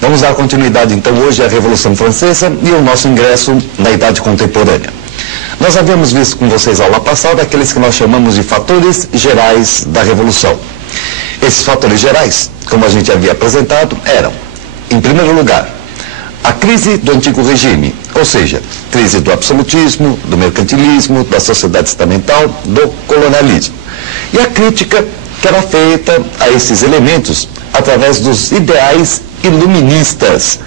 Vamos dar continuidade então hoje à Revolução Francesa e o nosso ingresso na Idade Contemporânea. Nós havíamos visto com vocês aula passada aqueles que nós chamamos de fatores gerais da Revolução. Esses fatores gerais, como a gente havia apresentado, eram, em primeiro lugar, a crise do antigo regime, ou seja, crise do absolutismo, do mercantilismo, da sociedade estamental, do colonialismo. E a crítica que era feita a esses elementos através dos ideais iluministas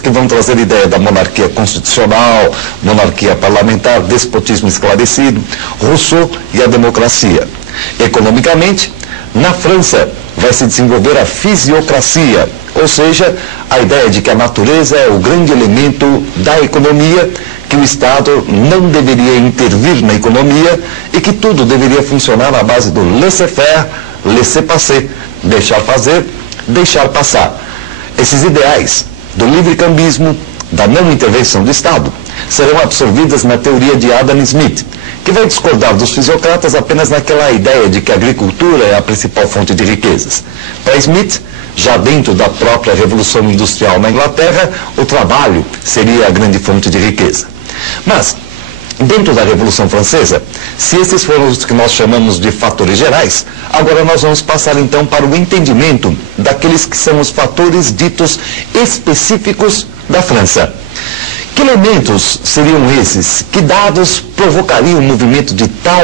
que vão trazer a ideia da monarquia constitucional, monarquia parlamentar, despotismo esclarecido, Rousseau e a democracia. Economicamente, na França vai se desenvolver a fisiocracia, ou seja, a ideia de que a natureza é o grande elemento da economia, que o Estado não deveria intervir na economia e que tudo deveria funcionar na base do laissez-faire, laissez-passer, deixar fazer, deixar passar. Esses ideais do livre-cambismo, da não intervenção do Estado, serão absorvidas na teoria de Adam Smith, que vai discordar dos fisiocratas apenas naquela ideia de que a agricultura é a principal fonte de riquezas. Para Smith, já dentro da própria Revolução Industrial na Inglaterra, o trabalho seria a grande fonte de riqueza. Mas, dentro da Revolução Francesa, se esses foram os que nós chamamos de fatores gerais, agora nós vamos passar então para o entendimento daqueles que são os fatores ditos específicos da França. Que elementos seriam esses? Que dados provocariam um movimento de tal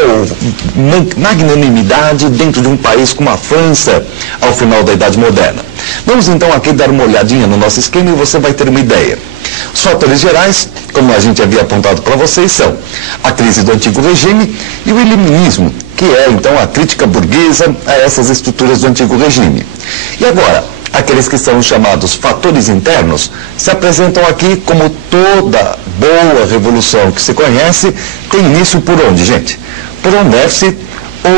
magnanimidade dentro de um país como a França ao final da Idade Moderna? Vamos então aqui dar uma olhadinha no nosso esquema e você vai ter uma ideia. Os fatores gerais, como a gente havia apontado para vocês, são a crise do antigo regime e o iluminismo, que é então a crítica burguesa a essas estruturas do antigo regime. E agora, aqueles que são chamados fatores internos se apresentam aqui como toda boa revolução que se conhece tem início por onde, gente? Por um déficit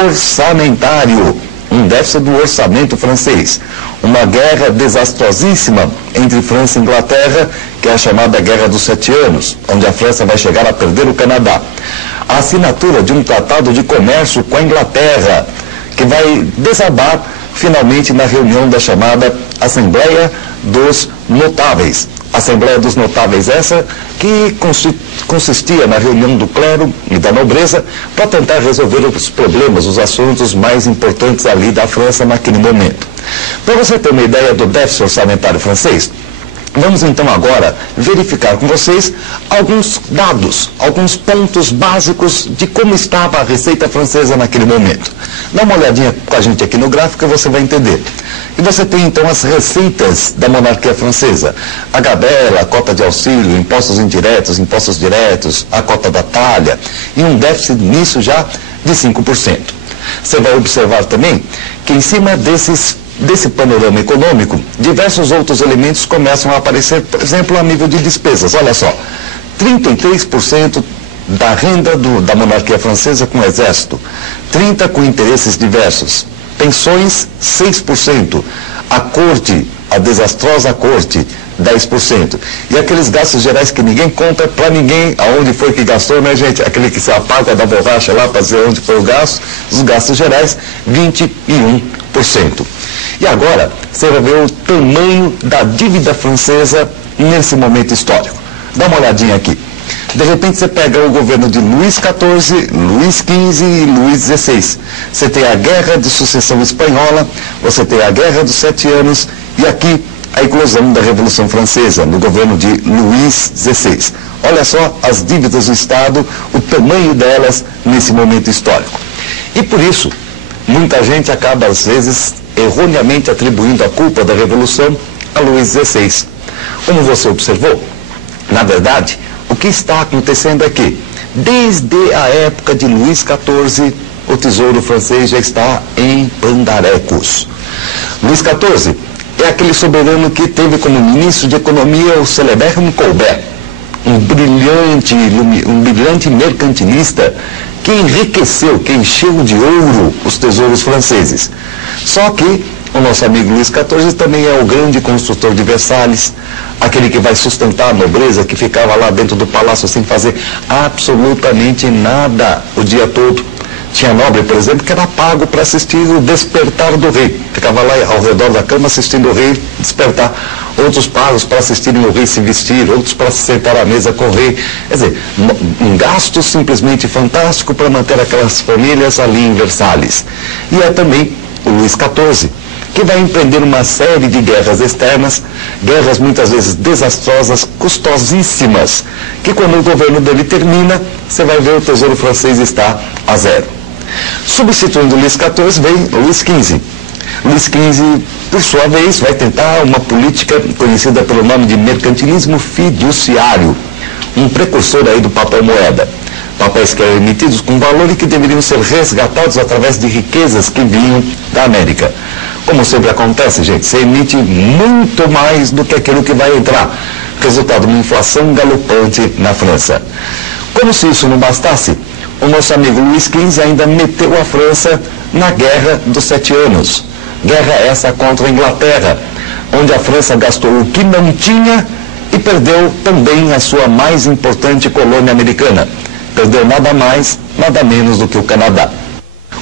orçamentário, um déficit do orçamento francês. Uma guerra desastrosíssima entre França e Inglaterra, que é a chamada Guerra dos 7 Anos, onde a França vai chegar a perder o Canadá. A assinatura de um tratado de comércio com a Inglaterra, que vai desabar finalmente na reunião da chamada Assembleia dos Notáveis. Assembleia dos Notáveis essa que consistia na reunião do clero e da nobreza para tentar resolver os problemas, os assuntos mais importantes ali da França naquele momento. Para você ter uma ideia do déficit orçamentário francês, vamos então agora verificar com vocês alguns dados, alguns pontos básicos de como estava a receita francesa naquele momento. Dá uma olhadinha com a gente aqui no gráfico e você vai entender. E você tem então as receitas da monarquia francesa. A gabela, a cota de auxílio, impostos indiretos, impostos diretos, a cota da talha e um déficit nisso já de 5%. Você vai observar também que em cima desse panorama econômico, diversos outros elementos começam a aparecer, por exemplo, a nível de despesas. Olha só, 33% da renda da monarquia francesa com o exército, 30% com interesses diversos, pensões 6%, a corte, a desastrosa corte, 10%. E aqueles gastos gerais que ninguém conta para ninguém aonde foi que gastou, né, gente? Aquele que se apaga da borracha lá para dizer onde foi o gasto, os gastos gerais, 21%. E agora, você vai ver o tamanho da dívida francesa nesse momento histórico. Dá uma olhadinha aqui. De repente você pega o governo de Luís XIV, Luís XV e Luís XVI. Você tem a Guerra de Sucessão Espanhola, você tem a Guerra dos 7 Anos e aqui a eclosão da Revolução Francesa, no governo de Luís XVI. Olha só as dívidas do Estado, o tamanho delas nesse momento histórico. E por isso, muita gente acaba às vezes erroneamente atribuindo a culpa da Revolução a Luís XVI. Como você observou, na verdade, o que está acontecendo é que, desde a época de Luís XIV, o tesouro francês já está em pandarecos. Luís XIV é aquele soberano que teve como ministro de economia o celebérrimo Colbert, um brilhante mercantilista que enriqueceu, que encheu de ouro os tesouros franceses. Só que o nosso amigo Luís XIV também é o grande construtor de Versalhes, aquele que vai sustentar a nobreza que ficava lá dentro do palácio sem fazer absolutamente nada o dia todo, Tinha nobre, por exemplo, que era pago para assistir o despertar do rei. Ficava lá ao redor da cama assistindo o rei despertar. Outros pagos para assistirem o rei se vestir, outros para se sentar à mesa com o rei. Quer dizer, um gasto simplesmente fantástico para manter aquelas famílias ali em Versalhes. E é também o Luís XIV, que vai empreender uma série de guerras externas, guerras muitas vezes desastrosas, custosíssimas, que quando o governo dele termina, você vai ver o tesouro francês está a zero. Substituindo Luís XIV vem Luís XV. Luís XV, por sua vez, vai tentar uma política conhecida pelo nome de mercantilismo fiduciário, um precursor aí do papel moeda. Papéis que eram emitidos com valor e que deveriam ser resgatados através de riquezas que vinham da América. Como sempre acontece, gente, você emite muito mais do que aquilo que vai entrar. Resultado de uma inflação galopante na França. Como se isso não bastasse, o nosso amigo Luís XV ainda meteu a França na Guerra dos 7 Anos. Guerra essa contra a Inglaterra, onde a França gastou o que não tinha e perdeu também a sua mais importante colônia americana. Perdeu nada mais, nada menos do que o Canadá.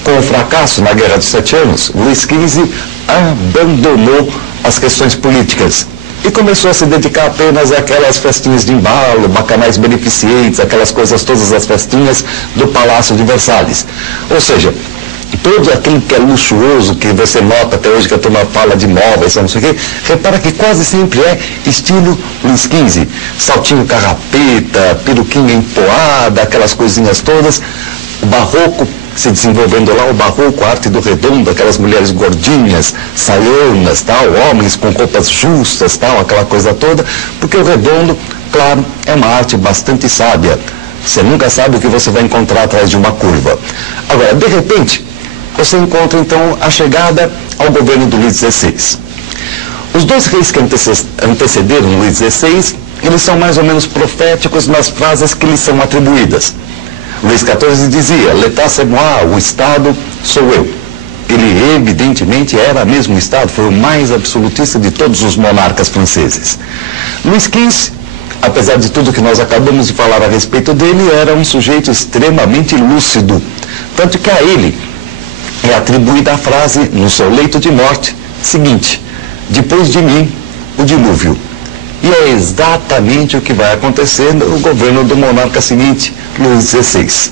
Com o fracasso na Guerra dos 7 Anos, Luís XV abandonou as questões políticas e começou a se dedicar apenas àquelas festinhas de embalo, bacanais beneficentes, aquelas coisas, todas as festinhas do Palácio de Versalhes. Ou seja, todo aquilo que é luxuoso, que você nota até hoje que a turma fala de móveis, não sei o quê, repara que quase sempre é estilo Luís XV. Saltinho carrapeta, peruquinha empoada, aquelas coisinhas todas. O barroco se desenvolvendo lá, o barroco, a arte do redondo, aquelas mulheres gordinhas, saionas, tal, homens com roupas justas, tal, aquela coisa toda, porque o redondo, claro, é uma arte bastante sábia. Você nunca sabe o que você vai encontrar atrás de uma curva. Agora, de repente, você encontra então a chegada ao governo do Luís XVI. Os dois reis que antecederam Luís XVI, eles são mais ou menos proféticos nas frases que lhes são atribuídas. Luís XIV dizia, l'état c'est moi, o Estado sou eu. Ele evidentemente era mesmo o Estado, foi o mais absolutista de todos os monarcas franceses. Luís XV, apesar de tudo que nós acabamos de falar a respeito dele, era um sujeito extremamente lúcido. Tanto que a ele é atribuída a frase, no seu leito de morte, seguinte, depois de mim, o dilúvio. E é exatamente o que vai acontecer no governo do monarca seguinte, Luís XVI.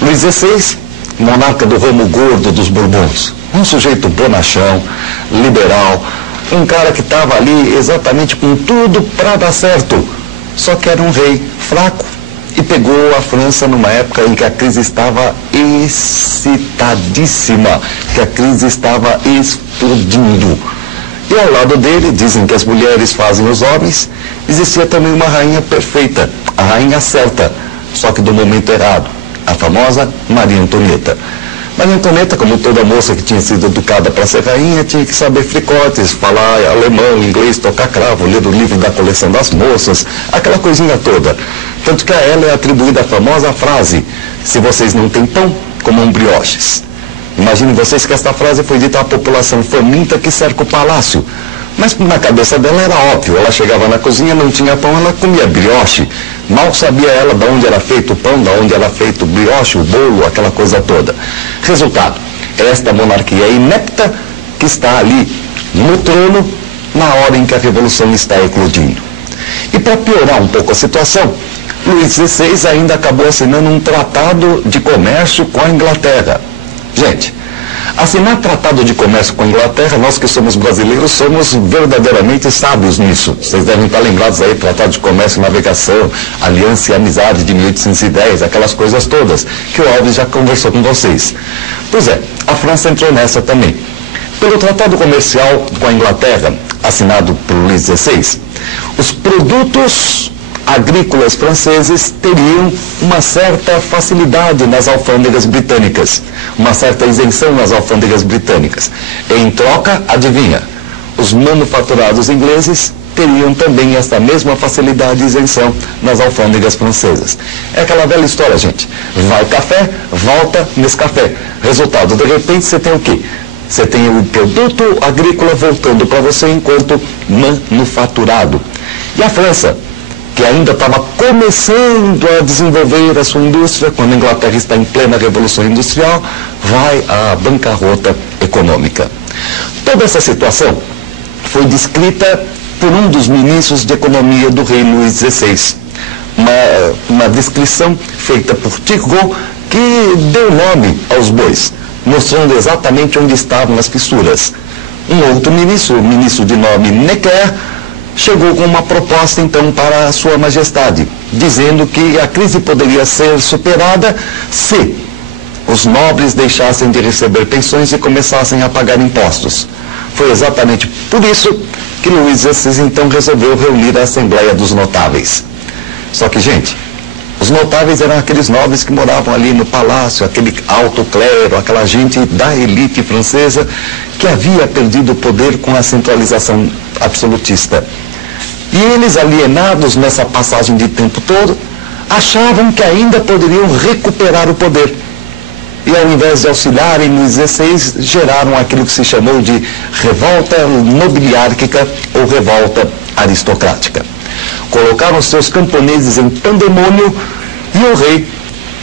Luís XVI, monarca do ramo gordo dos Bourbons, um sujeito bonachão, liberal, um cara que estava ali exatamente com tudo para dar certo, só que era um rei fraco e pegou a França numa época em que a crise estava excitadíssima, que a crise estava explodindo. E ao lado dele, dizem que as mulheres fazem os homens, existia também uma rainha perfeita, a rainha certa, só que do momento errado, a famosa Maria Antonieta. Maria Antonieta, como toda moça que tinha sido educada para ser rainha, tinha que saber fricotes, falar alemão, inglês, tocar cravo, ler o livro da coleção das moças, aquela coisinha toda. Tanto que a ela é atribuída a famosa frase, se vocês não têm pão, comam brioches. Imaginem vocês que esta frase foi dita à população faminta que cerca o palácio. Mas na cabeça dela era óbvio, ela chegava na cozinha, não tinha pão, ela comia brioche. Mal sabia ela de onde era feito o pão, de onde era feito o brioche, o bolo, aquela coisa toda. Resultado, é esta monarquia inepta que está ali no trono na hora em que a revolução está eclodindo. E para piorar um pouco a situação, Luís XVI ainda acabou assinando um tratado de comércio com a Inglaterra. Gente, assinar tratado de comércio com a Inglaterra, nós que somos brasileiros somos verdadeiramente sábios nisso. Vocês devem estar lembrados aí, tratado de comércio e navegação, aliança e amizade de 1810, aquelas coisas todas, que o Alves já conversou com vocês. Pois é, a França entrou nessa também. Pelo tratado comercial com a Inglaterra, assinado por Luís XVI, os produtos agrícolas franceses teriam uma certa facilidade nas alfândegas britânicas, uma certa isenção nas alfândegas britânicas. Em troca, adivinha, os manufaturados ingleses teriam também esta mesma facilidade e isenção nas alfândegas francesas. É aquela velha história, gente. Vai café, volta Nescafé. Resultado, de repente você tem o quê? Você tem o produto agrícola voltando para você enquanto manufaturado. E a França, que ainda estava começando a desenvolver a sua indústria, quando a Inglaterra está em plena Revolução Industrial, vai à bancarrota econômica. Toda essa situação foi descrita por um dos ministros de economia do rei Luís XVI. Uma descrição feita por Turgot, que deu nome aos bois, mostrando exatamente onde estavam as fissuras. Um outro ministro, o ministro de nome Necker, chegou com uma proposta então para a sua majestade, dizendo que a crise poderia ser superada se os nobres deixassem de receber pensões e começassem a pagar impostos. Foi exatamente por isso que Luís XVI então resolveu reunir a Assembleia dos Notáveis. Só que, gente, os notáveis eram aqueles nobres que moravam ali no palácio, aquele alto clero, aquela gente da elite francesa que havia perdido o poder com a centralização absolutista. E eles, alienados nessa passagem de tempo todo, achavam que ainda poderiam recuperar o poder. E ao invés de auxiliarem Luís XVI, geraram aquilo que se chamou de revolta nobiliárquica ou revolta aristocrática. Colocaram seus camponeses em pandemônio e o rei,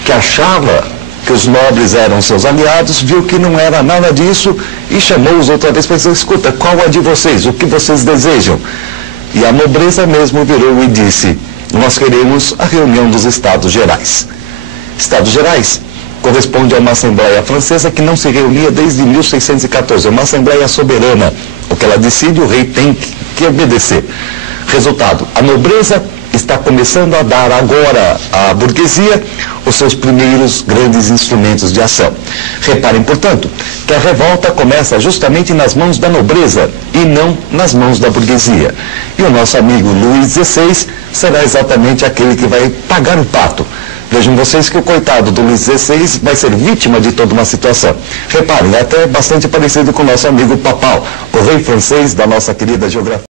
que achava que os nobres eram seus aliados, viu que não era nada disso e chamou-os outra vez para dizer: escuta, qual é de vocês? O que vocês desejam? E a nobreza mesmo virou e disse: nós queremos a reunião dos Estados Gerais. Estados Gerais corresponde a uma Assembleia Francesa que não se reunia desde 1614, é uma Assembleia soberana. O que ela decide, o rei tem que obedecer. Resultado, a nobreza está começando a dar agora à burguesia os seus primeiros grandes instrumentos de ação. Reparem, portanto, que a revolta começa justamente nas mãos da nobreza e não nas mãos da burguesia. E o nosso amigo Luís XVI será exatamente aquele que vai pagar o pato. Vejam vocês que o coitado do Luís XVI vai ser vítima de toda uma situação. Reparem, é até bastante parecido com o nosso amigo Papal, o rei francês da nossa querida geografia.